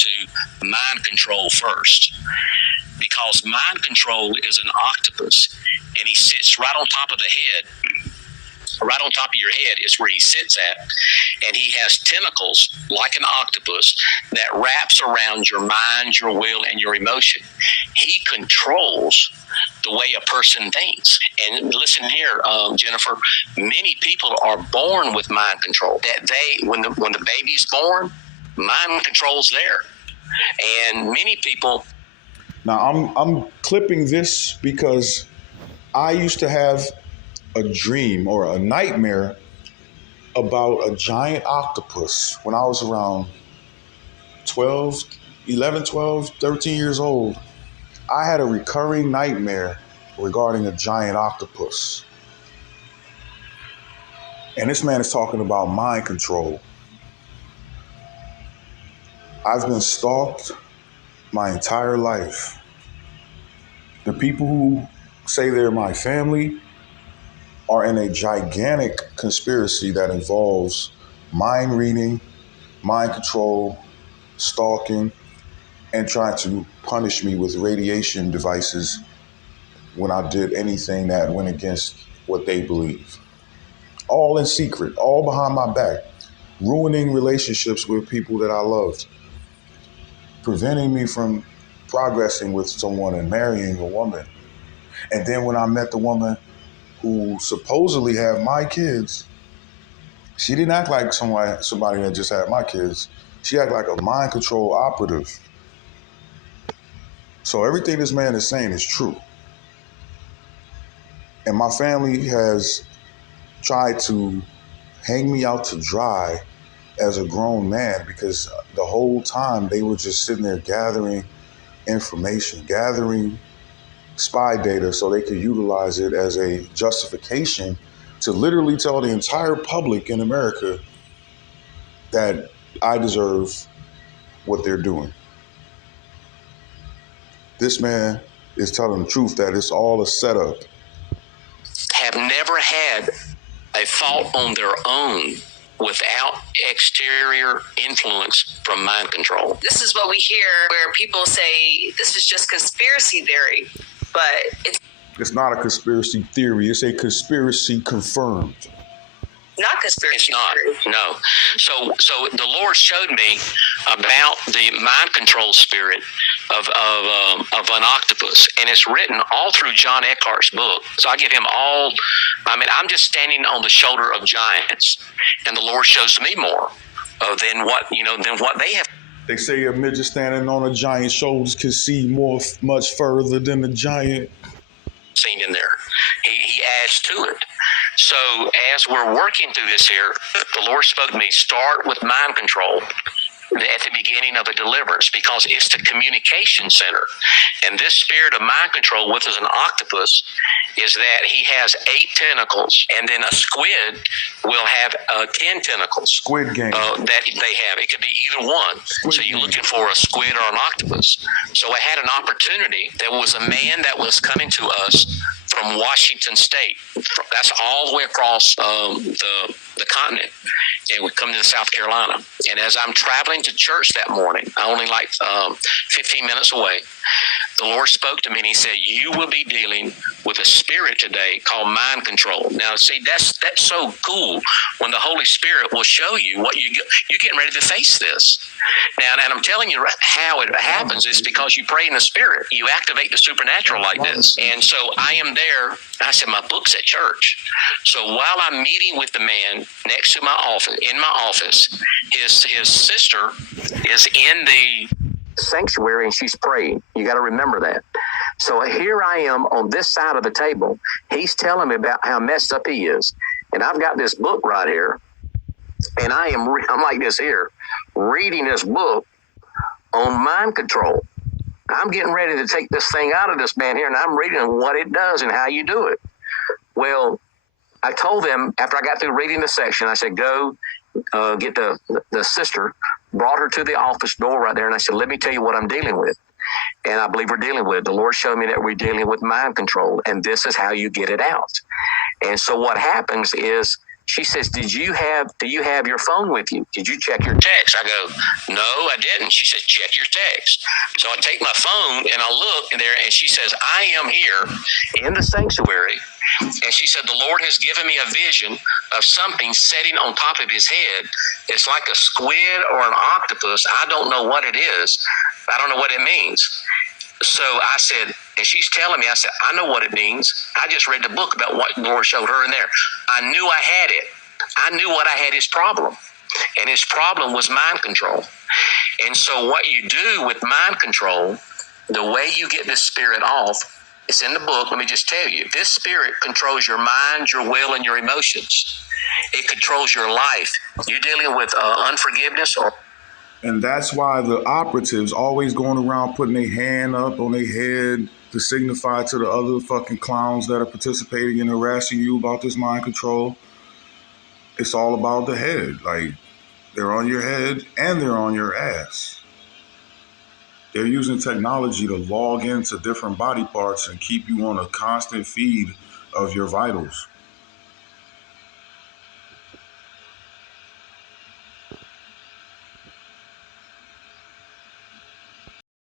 to mind control first, because mind control is an octopus, and he sits right on top of the head. Right on top of your head is where he sits at, and he has tentacles like an octopus that wraps around your mind, your will, and your emotion. He controls the way a person thinks. And listen here, Jennifer, many people are born with mind control. That when the baby's born, mind control's there, and many people. Now I'm clipping this because I used to have a dream or a nightmare about a giant octopus when I was around 11, 12, 13 years old. I had a recurring nightmare regarding a giant octopus. And this man is talking about mind control. I've been stalked my entire life. The people who say they're my family are in a gigantic conspiracy that involves mind reading, mind control, stalking, and trying to punish me with radiation devices when I did anything that went against what they believe. All in secret, all behind my back, ruining relationships with people that I loved, preventing me from progressing with someone and marrying a woman. And then when I met the woman who supposedly had my kids, she didn't act like somebody that just had my kids. She acted like a mind control operative. So everything this man is saying is true. And my family has tried to hang me out to dry as a grown man, because the whole time they were just sitting there gathering information, gathering spy data so they could utilize it as a justification to literally tell the entire public in America that I deserve what they're doing. This man is telling the truth that it's all a setup. Have never had a thought on their own without exterior influence from mind control. This is what we hear where people say this is just conspiracy theory, but it's not a conspiracy theory. It's a conspiracy confirmed. Not conspiracy. It's not. No. So the Lord showed me about the mind control spirit of an octopus, and it's written all through John Eckhart's book. So I give him all. I mean, I'm just standing on the shoulder of giants, and the Lord shows me more than what they have. They say a midget standing on a giant's shoulders can see much further than the giant. Seen in there. He adds to it. So as we're working through this here, the Lord spoke to me, start with mind control at the beginning of a deliverance, because it's the communication center. And this spirit of mind control, which is an octopus, is that he has 8 tentacles, and then a squid will have 10 tentacles. Squid game. That they have. It could be either one. Squid so you're game. Looking for a squid or an octopus. So I had an opportunity. There was a man that was coming to us from Washington State. That's all the way across the continent. And we come to South Carolina. And as I'm traveling to church that morning, only like 15 minutes away, the Lord spoke to me and he said, you will be dealing with a spirit today called mind control. Now, see, that's so cool when the Holy Spirit will show you what you're getting ready to face this. Now, and I'm telling you how it happens is because you pray in the Spirit. You activate the supernatural like this. And so I am there. I said, my book's at church. So while I'm meeting with the man next to my office, his sister is in the sanctuary and she's praying. You got to remember that. So here I am on this side of the table. He's telling me about how messed up he is. And I've got this book right here. And I'm like this here, reading this book on mind control. I'm getting ready to take this thing out of this man here, and I'm reading what it does and how you do it. Well, I told them after I got through reading the section, I said, go get the sister, brought her to the office door right there, and I said, let me tell you what I'm dealing with. And I believe we're dealing with. The Lord showed me that we're dealing with mind control, and this is how you get it out. And so what happens is She says, do you have your phone with you? Did you check your text? I go, no, I didn't. She said, check your text. So I take my phone and I look in there, and she says, I am here in the sanctuary. And she said, the Lord has given me a vision of something sitting on top of his head. It's like a squid or an octopus. I don't know what it is. I don't know what it means. So I said, and she's telling me, I said, I know what it means. I just read the book about what the Lord showed her in there. I knew I had it. I knew what I had, his problem. And his problem was mind control. And so what you do with mind control, the way you get this spirit off, it's in the book. Let me just tell you, this spirit controls your mind, your will, and your emotions. It controls your life. You're dealing with unforgiveness or... And that's why the operatives always going around putting their hand up on their head to signify to the other fucking clowns that are participating in harassing you about this mind control. It's all about the head. Like, they're on your head and they're on your ass. They're using technology to log into different body parts and keep you on a constant feed of your vitals.